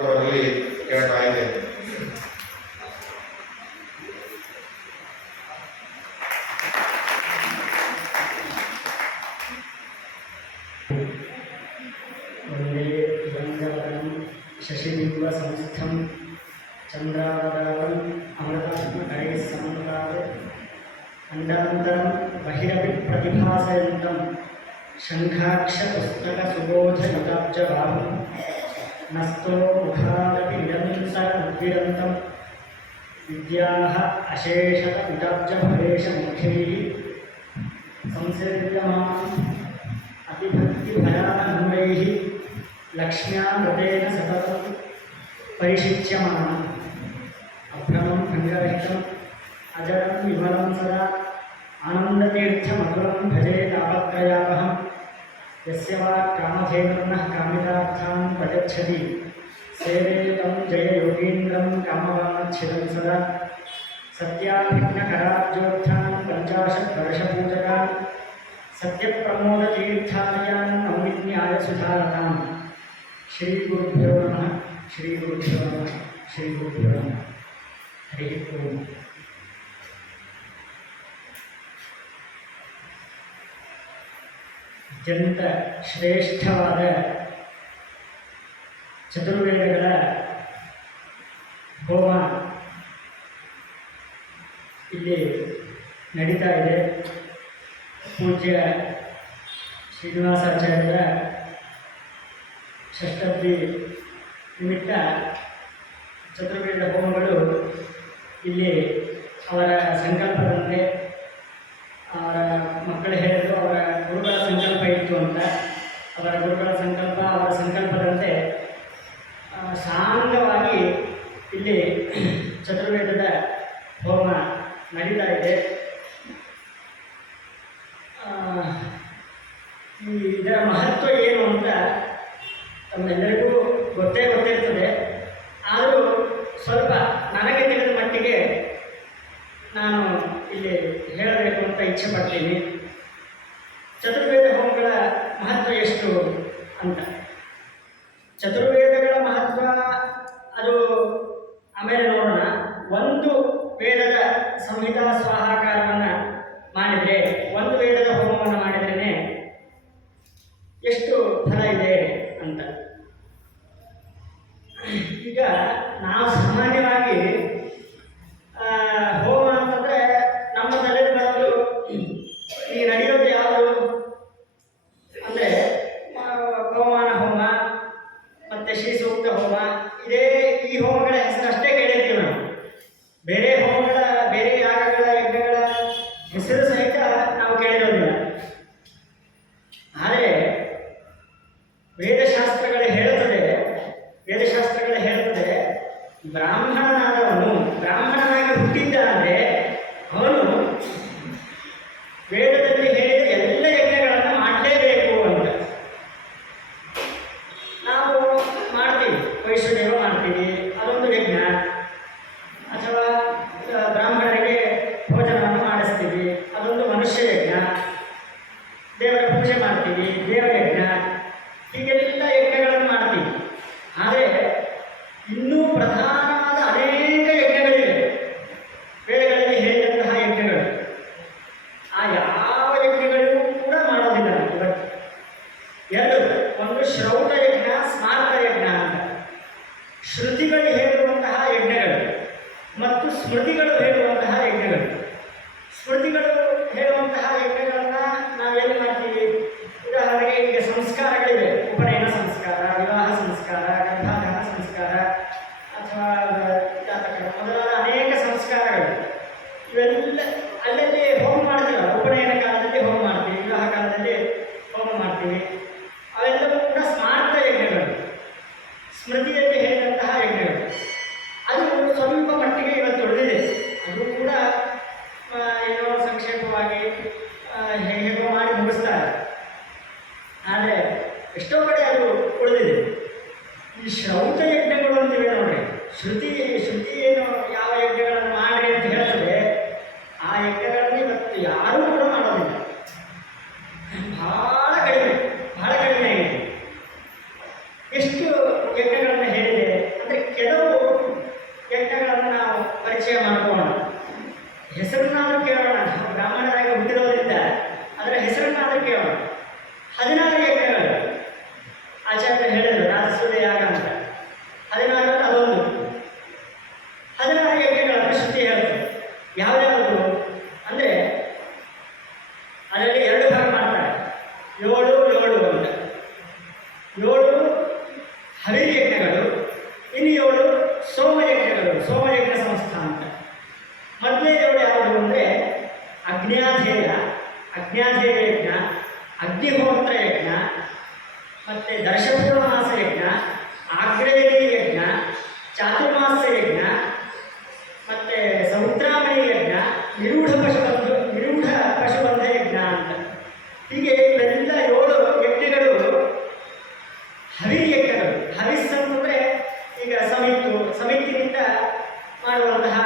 ಅವರಲ್ಲಿ ಕೇಳ್ತಾ ಇದ್ದೇನೆ वन्दे गङ्गावरं शशिबिम्बसंस्थं चन्द्रावतारम् अमृतात्मकैः समन्तात् अण्डान्तरं बहिरपि प्रतिभासयन्तं నస్తో ముఖాదపి నిరంతరముద్విరంతం విద్యాः అశేషత వితాబ్జఫలేశముఖైः సంసేవ్యమాన్ అతిభక్తిభయానన్వైः లక్ష్మ్యామృతేన సతతం పరిశిచ్యమానం అభ్రమం భంగరహితం అజరం విమలం సదా ఆనందతీర్థమధురం భజే తాపత్రయావహం यस्य वा कामधेनुर्नः कामितार्थान् प्रयच्छति सेवे तं जययोगीन्द्रं कामवाच्छिदं सदा। सत्याभिघ्नकराब्जोत्थान् पञ्चाशत् वर्षपूजकान् सत्यप्रमोदतीर्थालयान् नौविज्ञाय सुधारताम् श्रीगुरुभ्यो नमः श्रीगुरुभ्यो नमः श्रीगुरुभ्यो नमः। हरिः ओम्। ಅತ್ಯಂತ ಶ್ರೇಷ್ಠವಾದ ಚತುರ್ವೇದಗಳ ಹೋಮ ಇಲ್ಲಿ ನಡೀತಾ ಇದೆ. ಪೂಜ್ಯ ಶ್ರೀನಿವಾಸಾಚಾರ್ಯರ ಷಷ್ಠಿ ನಿಮಿತ್ತ ಚತುರ್ವೇದ ಹೋಮಗಳು ಇಲ್ಲಿ ಅವರ ಸಂಕಲ್ಪದಂತೆ ಅವರ ಮಕ್ಕಳ ಅವರ ಗುರುಗಳ ಸಂಕಲ್ಪ ಇತ್ತು ಅಂತ ಅವರ ಗುರುಗಳ ಸಂಕಲ್ಪ, ಅವರ ಸಂಕಲ್ಪದಂತೆ ಸಾಂಗವಾಗಿ ಇಲ್ಲಿ ಚತುರ್ವೇದದ ಹೋಮ ನಡೀತಾ ಇದೆ. ಇದರ ಮಹತ್ವ ಏನು ಅಂತ ತಮ್ಮೆಲ್ಲರಿಗೂ ಗೊತ್ತೇ ಗೊತ್ತಿರ್ತದೆ. ಆದರೂ ಸ್ವಲ್ಪ ನನಗೆ ತಿಳಿದ ಮಟ್ಟಿಗೆ ನಾನು ಇಲ್ಲಿ ಹೇಳಬೇಕು ಅಂತ ಇಚ್ಛೆ ಪಡ್ತೀನಿ. ಚತುರ್ವೇದ ಅಂತ. ಚತುರ್ವೇದಗಳ ಮಹತ್ವ ಅದು ಆಮೇಲೆ ನೋಡೋಣ. ಒಂದು ವೇದದ ಸಂಹಿತಾ ಸ್ವಾಹಾಕಾರವನ್ನು ಮಾಡಿದರೆ ಒಂದು ವೇದದ ಹೋಮವನ್ನು ಮಾಡಿದ್ರೇ ಎಷ್ಟು ಫಲ ಇದೆ ಅಂತ ಈಗ ನಾವು ಸಾಮಾನ್ಯವಾಗಿ ಆ, ಹೋಮ ಅಂತಂದ್ರೆ ನಮ್ಮ ತಲೆಯಲ್ಲಿ ಬರೋದು ಈ ನಡೆಯೋದು ಯಾವುದು ಅಂದ್ರೆ ಆ, ಗೋಮಾನ ಹೋಮ ಮತ್ತೆ ಶ್ರೀ ಸೂಕ್ತ ಹೋಮ ಇದೇ ಈ ಹೋಮಗಳ ಹೆಸರು ಅಷ್ಟೇ ಕೇಳಿರ್ತೀವಿ ನಾವು ಬೇರೆ ಹೋಮಗಳ ಬೇರೆ ಯಾಗಗಳ ಯಜ್ಞಗಳ ಹೆಸರು ಸಹಿತ ನಾವು ಕೇಳಿರೋದಿಲ್ಲ ಆದರೆ ವೇದಶಾಸ್ತ್ರಗಳು ಹೇಳುತ್ತದೆ. ವೇದಶಾಸ್ತ್ರಗಳು ಹೇಳುತ್ತದೆ. ಬ್ರಾಹ್ಮಣನಾದವನು ಬ್ರಾಹ್ಮಣನಾಗಿ ಹುಟ್ಟಿದ್ದಾನೆ ಅವನು ವೇದದಲ್ಲಿ ಹೇಳಿದ ಎಲ್ಲ ಯಜ್ಞಗಳನ್ನು ಮಾಡಲೇಬೇಕು ಅಂತ ನಾವು ಮಾಡ್ತೀವಿ ವೈಷ್ಣದೇವ ಮಾಡ್ತೀವಿ ಅದೊಂದು ಯಜ್ಞ ಅಥವಾ ಆ, ಬ್ರಾಹ್ಮಣರಿಗೆ ಭೋಜನವನ್ನು ಮಾಡಿಸ್ತೀವಿ ಅದೊಂದು ಮನುಷ್ಯ ಯಜ್ಞ ದೇವರ ಪೂಜೆ ಮಾಡ್ತೀವಿ ದೇವಯಜ್ಞ ಹೀಗೆಲ್ಲ ಯಜ್ಞಗಳನ್ನು ಮಾಡ್ತೀವಿ ಆದರೆ ಇನ್ನೂ ಪ್ರಧಾನವಾದ ಅನೇಕ ಯಜ್ಞಗಳಿವೆ ವೇದಗಳಲ್ಲಿ ಹೇಳಿದಂತಹ ಯಜ್ಞಗಳು ಆ ಯಾವ ಯಜ್ಞಗಳಿಗೂ ಕೂಡ ಮಾಡೋದಿಲ್ಲ ನಾವು ಇವತ್ತು ಎರಡು ಒಂದು ಶ್ರೌತ ಯಜ್ಞ ಸ್ಮಾರಕ ಯಜ್ಞ ಅಂತ ಶ್ರುತಿಗಳು ಹೇಳುವಂತಹ ಯಜ್ಞಗಳು ಮತ್ತು ಸ್ಮೃತಿಗಳು ಅಗ್ನಾಧೇಯ ಅಗ್ನಾಧೇಯ ಯಜ್ಞ ಅಗ್ನಿಹೋತ್ರ ಯಜ್ಞ ಮತ್ತು ದರ್ಶಪೂರ್ಣ ಮಾಸ ಯಜ್ಞ ಆಗ್ರೇಯ ಯಜ್ಞ ಚಾತುರ್ಮಾಸ ಯಜ್ಞ ಮತ್ತು ಸಮುದ್ರಾಮಣಿ ಯಜ್ಞ ನಿರೂಢ ಪಶುಬಂಧ ನಿರೂಢ ಪಶುಬಂಧ ಯಜ್ಞ ಅಂತ. ಹೀಗೆ ಇವೆಲ್ಲ ಏಳು ಯಜ್ಞಗಳು ಹವಿ ಯಜ್ಞಗಳು ಹವಿಸ್ ಅಂತಂದರೆ ಈಗ ಸಮಿತು ಸಮಿತಿನಿಂದ ಮಾಡುವಂತಹ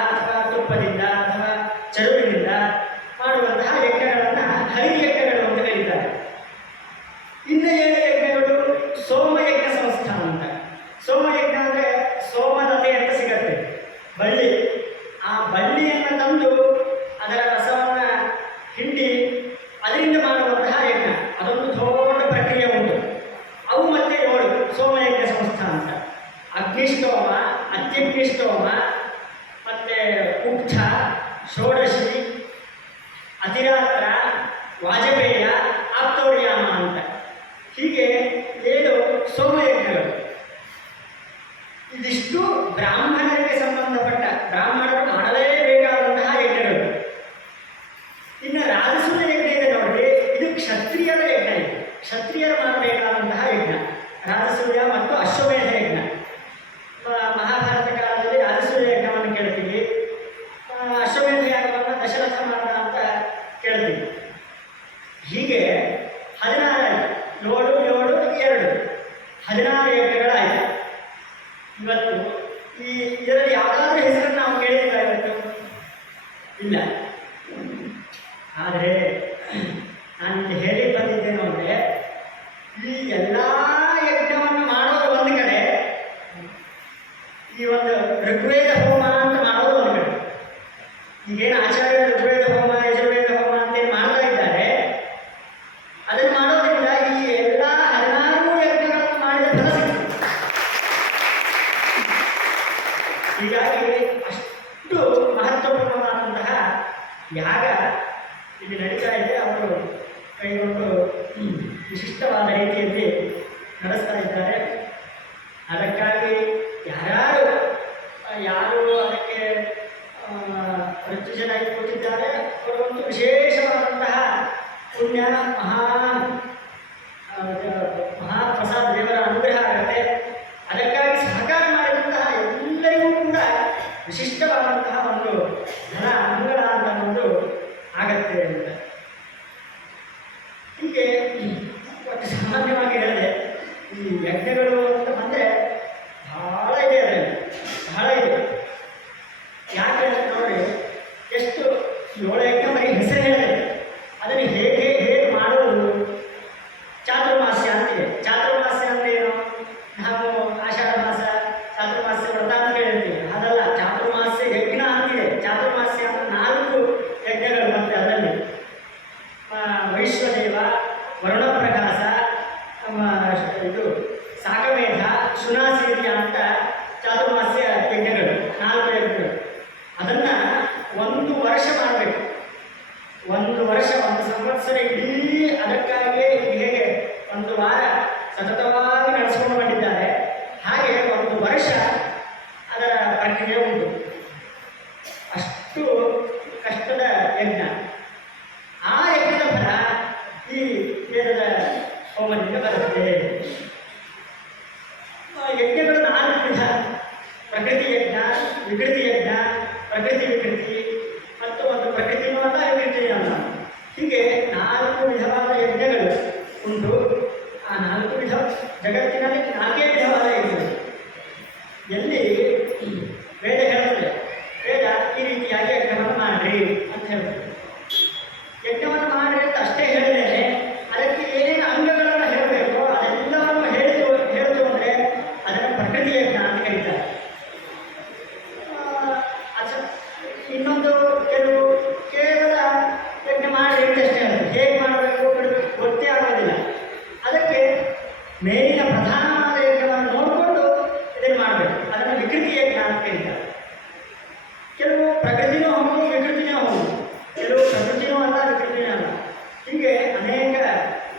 ಹದಿನಾರು ಎಕರೆಗಳಾಯಿತು ಇವತ್ತು ಈ ಇದರಲ್ಲಿ ಯಾವುದಾದ್ರೂ ಹೆಸರನ್ನು ನಾವು ಕೇಳಿದ್ದಾಗುತ್ತೆ ಇಲ್ಲ. ಆದರೆ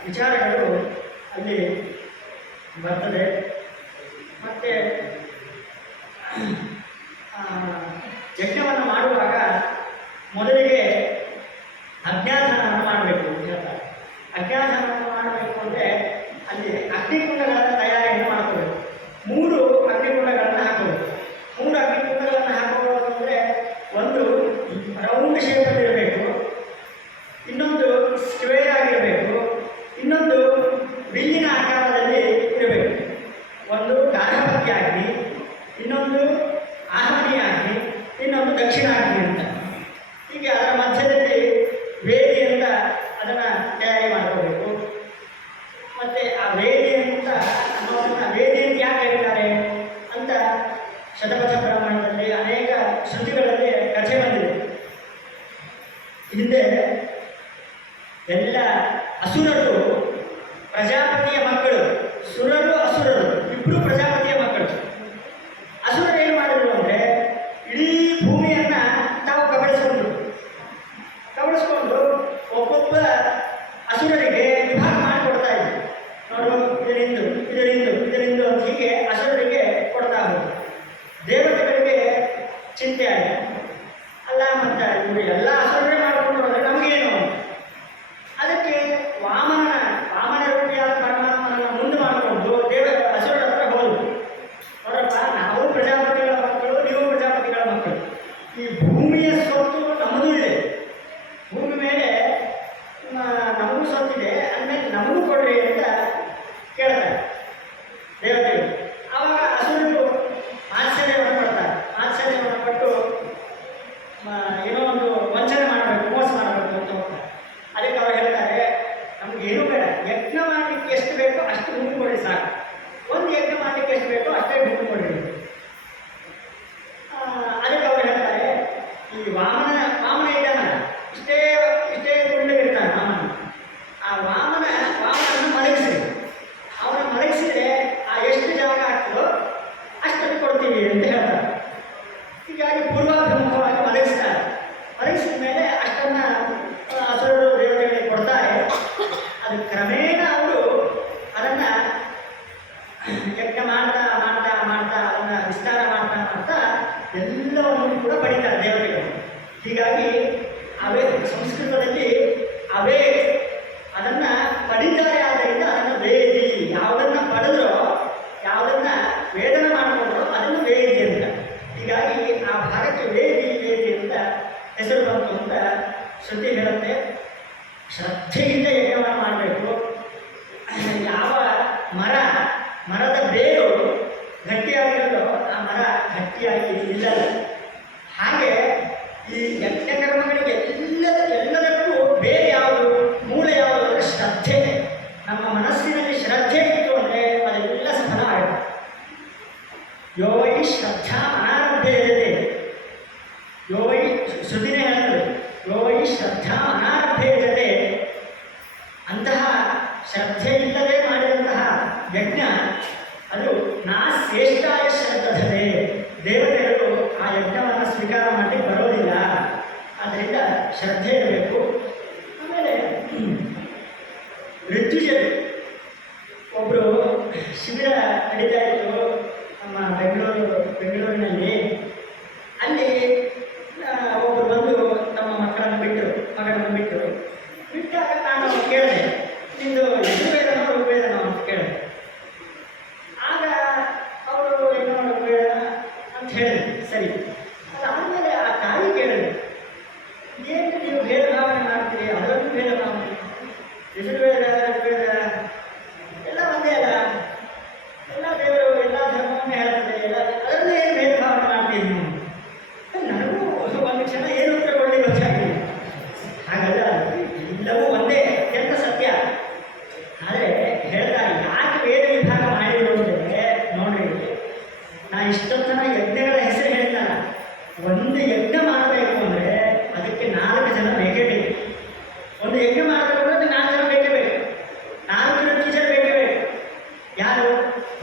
ವಿಚಾರಗಳು ಅಲ್ಲಿ ಬರ್ತದೆ. ಮತ್ತು ಯಜ್ಞವನ್ನು ಮಾಡುವಾಗ ಮೊದಲಿಗೆ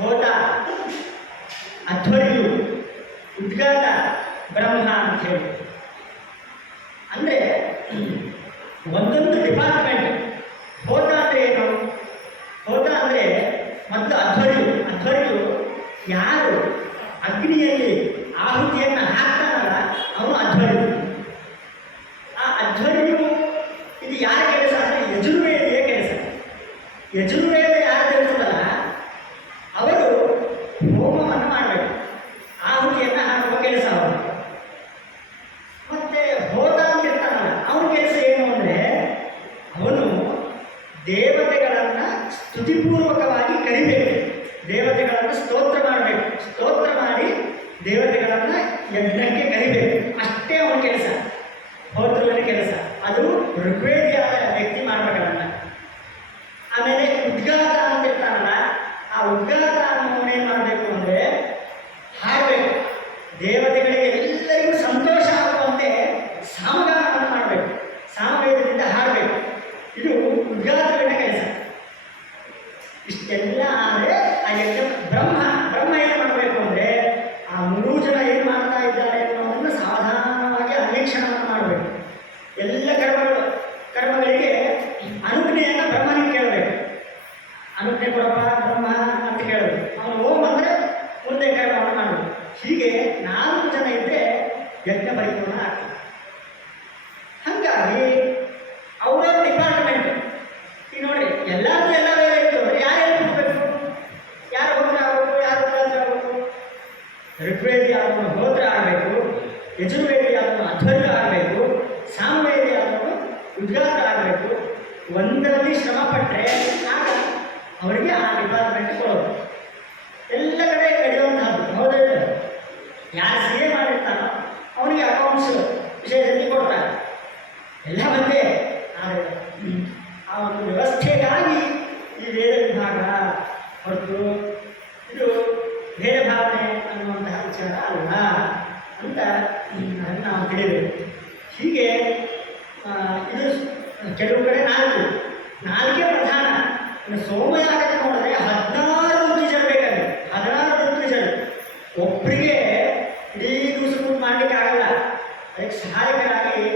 ಹೋಟ ಅಧ್ವರ್ಯು ಉದ್ಗಾಟ ಬ್ರಹ್ಮ ಅಂತ ಹೇಳಿ. ಅಂದ್ರೆ ಒಂದೊಂದು ಡಿಪಾರ್ಟ್ಮೆಂಟ್ ದೇವತೆಗಳನ್ನು ಯಜ್ಞಕ್ಕೆ ಕರಿಬೇಕು. ಅಷ್ಟೇ ಅವನ ಕೆಲಸ. ಹೋತ್ರವನ ಕೆಲಸ. ಅದು ಋಗ್ವೇದ ಹಂಗಾಗಿ ಅವರ ಡಿಪಾರ್ಟ್ಮೆಂಟ್ ಈಗ ನೋಡಿ ಎಲ್ಲರೂ ಎಲ್ಲ ಯಾರು ಯಾರು ಯಾರು ಆಗಬೇಕು? ಋಗ್ವೇದಿ ಆದವನು ಹೋದ್ರೆ ಆಗಬೇಕು, ಯಜುರ್ವೇದಿ ಆದವನು ಅಧ್ವರ್ಗ ಆಗಬೇಕು, ಸಾಮವೇದಿ ಉದ್ಘಾತ ಆಗಬೇಕು, ಒಂದರಲ್ಲಿ ಶ್ರಮ ಪಟ್ಟರೆ ಆಗ ಅವರಿಗೆ ಆ ಡಿಪಾರ್ಟ್ಮೆಂಟ್ ಕೊಡೋದು. ಕೆಲವು ಕಡೆ ನಾಲ್ಕು. ನಾಲ್ಕೇ ಪ್ರಧಾನ. ಸೋಮ ಯಾಕೆ ನೋಡಿದ್ರೆ ಹದಿನಾರು ಋತುಜರು ಬೇಕಾಗಿ ಹದಿನಾರು ಋತುಜರು ಒಬ್ಬರಿಗೆ ಇಡೀ ದಿವಸ ಮಾಡಲಿಕ್ಕೆ ಆಗಲ್ಲ. ಅದಕ್ಕೆ ಸಹಾಯಕರಾಗಿ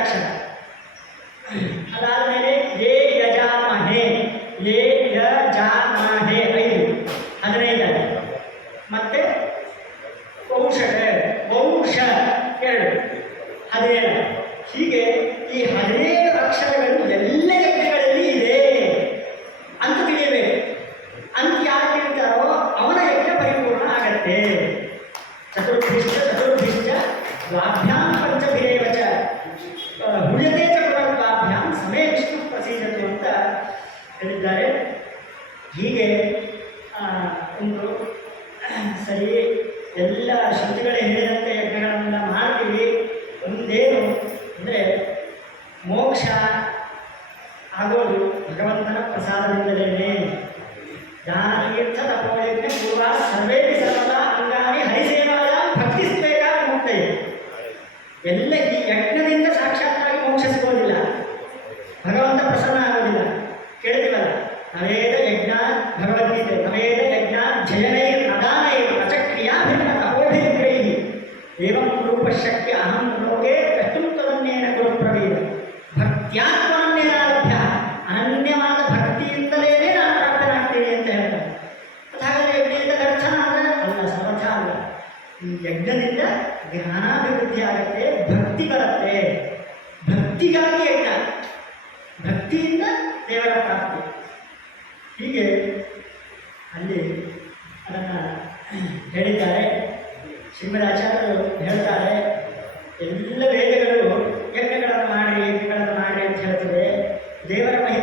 action. ಅದು ಭಗವಂತನ ಪ್ರಸಾದವಿಲ್ಲದೇನೆ ಜ್ಞಾನತೀರ್ಥತಪೋಯಜ್ಞ ಪೂರ್ವ ಸರ್ವೇಪಿ ಸರ್ವದಾ ಅಂಗಾನಿ ಹರಿಸೇವಾದ ಭಕ್ತಿಸಬೇಕಾದ ಮುಕ್ತೆ ಎಲ್ಲ ಈ ಯಜ್ಞದಿಂದ ಸಾಕ್ಷಾತ್ತಾಗಿ ಮೋಕ್ಷ ಸಿಗೋದಿಲ್ಲ ಭಗವಂತ ಪ್ರಸನ್ನ ಆಗೋದಿಲ್ಲ ಕೇಳ್ತೀವಲ್ಲ ನಾವೇನೇ ಹೀಗೆ ಅಲ್ಲಿ ಅದನ್ನು ಹೇಳಿದ್ದಾರೆ. ಶಿವರಾಚಾರ್ಯರು ಹೇಳ್ತಾರೆ, ಎಲ್ಲ ವೇದಗಳು ಯಜ್ಞಗಳನ್ನು ಮಾಡಿ ಯಜ್ಞಗಳನ್ನು ಮಾಡಿ ಅಂತ ಹೇಳ್ತದೆ. ದೇವರ ಮಹಿಮೆ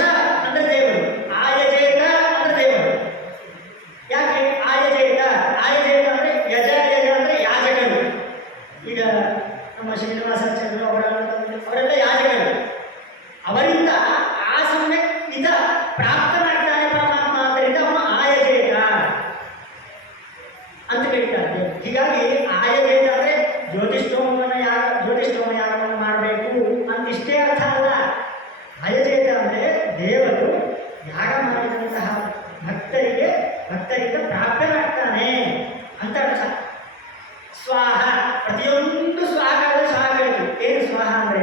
ಜ್ಯೋತಿಷ ಅಂದ್ರೆ ದೇವರು ಆಯಜೇತ ಅಂದ್ರೆ ದೇವರು ಯಾಕೆ ಆಯಜೇತ ಆಯಜೇತ ಅಂದ್ರೆ ಯಜ ಯಜ ಅಂದ್ರೆ ಯಾಜಕರು ಈಗ ನಮ್ಮ ಶ್ರೀನಿವಾಸಾಚಾರ್ಯರು ಅವರೆಲ್ಲ ಅವರೆಲ್ಲ ಯಾಜಕರು ಅವರಿಂದ ಆ ಸಮಯಕ್ಕೆ ಇದ ಪ್ರಾಪ್ತನಾಗ್ತಾನೆ ಪರಮಾತ್ಮ ಆದ್ದರಿಂದ ಅವನು ಆಯಜೇತ ಅಂತ ಕರೀತಾರೆ ಹೀಗಾಗಿ ಆಯಜೇತ ಅಂದ್ರೆ ಜ್ಯೋತಿಷ್ಠೋಮನ ಯಾಗ ಜ್ಯೋತಿಷ್ಠೋಮ ಯಾಗವನ್ನು ಮಾಡಬೇಕು ಅಂತ ಇಷ್ಟೇ ಅರ್ಥ ಅಲ್ಲ ಆಯಜೇತ ಅಂದ್ರೆ ದೇವರು ಯಾಗ ಮಾಡಿದಂತಹ ಭಕ್ತರಿಗೆ ಭಕ್ತರಿಂದ ಪ್ರಾಪ್ತನಾಗ್ತಾನೆ ಅಂತ ಅರ್ಥ ಸ್ವಾಹ ಪ್ರತಿಯೊಂದು ಸ್ವಾಹಗಳು ಸ್ವಾಹಗಳು ಏನು ಸ್ವಾಹ ಅಂದರೆ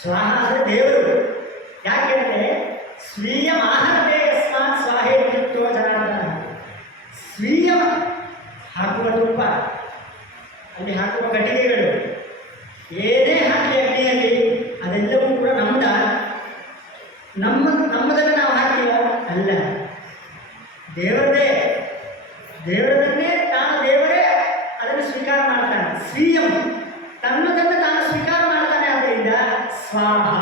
ಸ್ವಾಹ ಅಂದರೆ ದೇವರು ಯಾಕೆಂದರೆ ಸ್ವೀಯ ಮಾಹನತೆ ಯಸ್ಮಾತ್ ಸ್ವಾಹೇ ಮುಕ್ತೋ ಜನಾರ್ದನ ಸ್ವೀಯ ಹಾಕುವ ತುಪ್ಪ ಅಲ್ಲಿ ಹಾಕುವ ಕಟ್ಟಿಗೆಗಳು. ಏನೇ ಹಾಕಲಿ ಅಗ್ನಿಯಲ್ಲಿ ಅದೆಲ್ಲವೂ ಕೂಡ ನಮ್ಮದ ನಮ್ಮ, ನಮ್ಮದನ್ನು ನಾವು ಹಾಕ್ತೀವ ಅಲ್ಲ. ದೇವರದೇ ದೇವರನ್ನೇ ತಾನು ದೇವರೇ, ಅದನ್ನು ಸ್ವೀಕಾರ ಮಾಡ್ತಾನೆ. ಸ್ವೀಯಂ. ತನ್ನದನ್ನು ತಾನು ಸ್ವೀಕಾರ ಮಾಡ್ತಾನೆ ಆದ್ದರಿಂದ ಸ್ವಾಹ.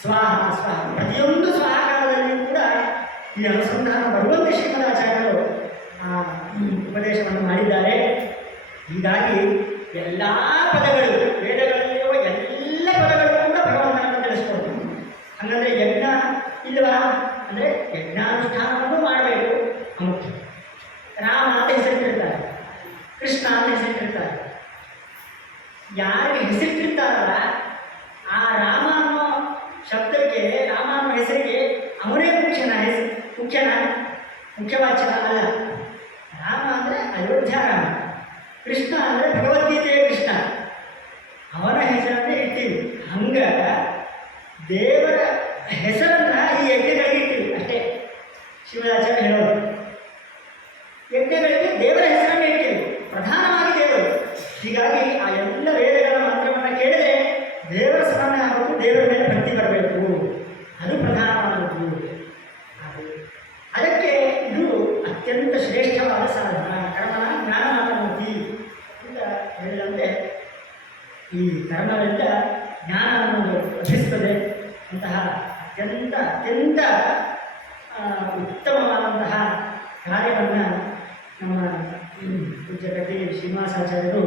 ಸ್ವಾಹ ಸ್ವಾಹ. ಪ್ರತಿಯೊಂದು ಸ್ವಾಹಕಾಲದಲ್ಲಿಯೂ ಕೂಡ ಈ ಅನುಸಂಧಾನ ಭಗವಂತ ಶ್ರೀಮದಾಚಾರ್ಯರು ಈ ಉಪದೇಶವನ್ನು ಮಾಡಿದ್ದಾರೆ. ಹೀಗಾಗಿ ಎಲ್ಲ ಪದಗಳು, ವೇದಗಳಲ್ಲಿರುವ ಎಲ್ಲ ಪದಗಳು ಕೂಡ ಭಗವಂತನನ್ನು ತಿಳಿಸ್ಕೊಡ್ತೀವಿ ಹಂಗಂದ್ರೆ ಯಜ್ಞ ಇಲ್ವಾ? ಅಂದರೆ ಯಜ್ಞಾನುಷ್ಠಾನವನ್ನು ಮಾಡಬೇಕು. ಮುಖ್ಯ ರಾಮ ಅಂತ ಹೆಸರಿಟ್ಟಿರ್ತಾರೆ. ಕೃಷ್ಣ ಅಂತ ಹೆಸರಿಟ್ಟಿರ್ತಾರೆ. ಯಾರಿಗೆ ಹೆಸರಿಟ್ಟಿರ್ತಾರಲ್ಲ, ಆ ರಾಮ ಅನ್ನೋ ಶಬ್ದಕ್ಕೆ, ರಾಮ ಅನ್ನೋ ಹೆಸರಿಗೆ ಅವರೇ ಮುಖ್ಯನ ಹೆಸರು ಮುಖ್ಯನ ಮುಖ್ಯವಾಚ್ಯ ಅಲ್ಲ. ರಾಮ ಅಂದರೆ ಅಯೋಧ್ಯ ರಾಮ. ಕೃಷ್ಣ ಅಂದರೆ ಭಗವದ್ಗೀತೆಯ ಕೃಷ್ಣ. ಅವನ ಹೆಸರನ್ನೇ ಇಟ್ಟಿವಿ ಹಂಗ ದೇವರ ಹೆಸರನ್ನು ಈ ಯಜ್ಞಗಳಿಗೆ ಇಟ್ಟಿವಿ ಅಷ್ಟೇ ಶಿವರಾಚಾರ್ಯ ಹೇಳೋದು ಯಜ್ಞಗಳಿಗೆ ದೇವರ ಹೆಸರನ್ನೇ ಇಟ್ಟಿವಿ ಪ್ರಧಾನವಾಗಿ ದೇವರು ಹೀಗಾಗಿ ಆ ಎಲ್ಲ ವೇದಗಳ ಮಂತ್ರವನ್ನು ಕೇಳಿದ್ರೆ ದೇವರ ಸ್ಮರಣೆ ಆಗಬೇಕು ದೇವರ ಮೇಲೆ ಭಕ್ತಿ ಬರಬೇಕು ಅದು ಪ್ರಧಾನವಾದದ್ದು ಅದು ಅದಕ್ಕೆ ಇದು ಅತ್ಯಂತ ಶ್ರೇಷ್ಠವಾದ ಸಾಧನ ಕರ್ಮನ ಜ್ಞಾನಮಾನಮೂರ್ತಿ ಅಂತ ಹೇಳಿದಂತೆ ಈ ಕರ್ಮವೆಲ್ಲ ಜ್ಞಾನವನ್ನು ಲಭಿಸ್ತದೆ ಅಂತಹ ಅತ್ಯಂತ ಅತ್ಯಂತ ಉತ್ತಮವಾದಂತಹ ಕಾರ್ಯವನ್ನು ನಮ್ಮ ಪೂಜ್ಯ ಕಟ್ಟಿ ಶ್ರೀನಿವಾಸಾಚಾರ್ಯರು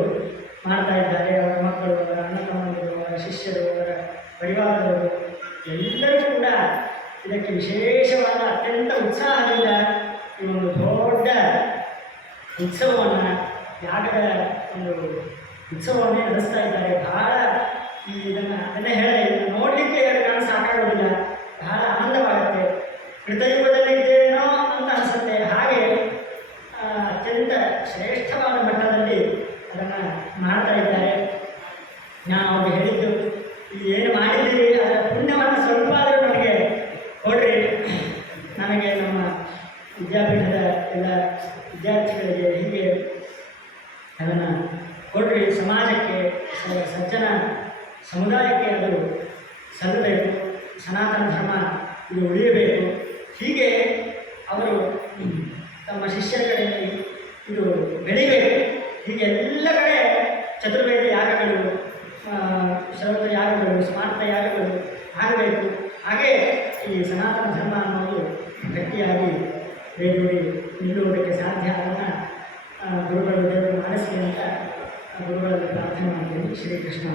ಮಾಡ್ತಾ ಇದ್ದಾರೆ. ಅವರ ಮಕ್ಕಳು, ಅವರ ಅಣ್ಣ ತಮ್ಮಂದಿರು ಅವರ ಶಿಷ್ಯರು, ಅವರ ಪರಿವಾರದವರು, ಎಲ್ಲರೂ ಕೂಡ ಇದಕ್ಕೆ ವಿಶೇಷವಾದ ಅತ್ಯಂತ ಉತ್ಸಾಹದಿಂದ ಈ ಒಂದು ದೊಡ್ಡ ಉತ್ಸವವನ್ನು ಯಾಗದ ಒಂದು ಉತ್ಸವವನ್ನೇ ನಡೆಸ್ತಾ ಇದ್ದಾರೆ. ಬಹಳ ಈ ಇದನ್ನು ಅದನ್ನೇ ಹೇಳಿ ನೋಡಲಿಕ್ಕೆ ಎರಡು ಕಾರಣ ಸಾಕಾಗೋದಿಲ್ಲ. ಬಹಳ ಆನಂದವಾಗುತ್ತೆ. ಕೃತಯುಗದಲ್ಲಿ ಇದ್ದೇನೋ ಅಂತ ಅನಿಸುತ್ತೆ. ಹಾಗೆ ಅತ್ಯಂತ ಶ್ರೇಷ್ಠವಾದ ಮಟ್ಟದಲ್ಲಿ ಅದನ್ನು ಮಾಡ್ತಾ ಇದ್ದಾರೆ. ನಾನು ಅವ್ರಿಗೆ ಹೇಳಿದ್ದು ಏನು ಮಾಡಿದ್ದೀರಿ? ಅದರ ಪುಣ್ಯವನ್ನು ಸ್ವಲ್ಪ ಆದರೂ ನನಗೆ ಕೊಡ್ರಿ. ನನಗೆ ನಮ್ಮ ವಿದ್ಯಾಪೀಠದ ಎಲ್ಲ ವಿದ್ಯಾರ್ಥಿಗಳಿಗೆ ಹೀಗೆ ಅದನ್ನು ಕೊಡ್ರಿ ಸಮಾಜಕ್ಕೆ ಸಜ್ಜನ ಸಮುದಾಯಕ್ಕೆ ಅದು ಸಲ್ಲಬೇಕು ಸನಾತನ ಧರ್ಮ ಇದು ಉಳಿಯಬೇಕು. ಹೀಗೆ ಅವರು ತಮ್ಮ ಶಿಷ್ಯರ ಕಡೆಯಲ್ಲಿ ಇದು ಬೆಳಿಬೇಕು. ಹೀಗೆ ಎಲ್ಲ ಕಡೆ ಚತುರ್ವೇದ ಯಾಗಗಳು ಶ್ರವತ ಯಾಗಗಳು ಸ್ಮಾರ್ಥ ಯಾಗಗಳು ಆಗಬೇಕು. ಹಾಗೆ ಈ ಸನಾತನ ಧರ್ಮ ಅನ್ನೋದು ಗಟ್ಟಿಯಾಗಿ ಬೇರೆ ನಿಲ್ಲುವುದಕ್ಕೆ ಸಾಧ್ಯ ಅದನ್ನು ಗುರುಗಳು ದೇವರು ಅಂತ గురువులకు ప్రార్థన శ్రీకృష్ణ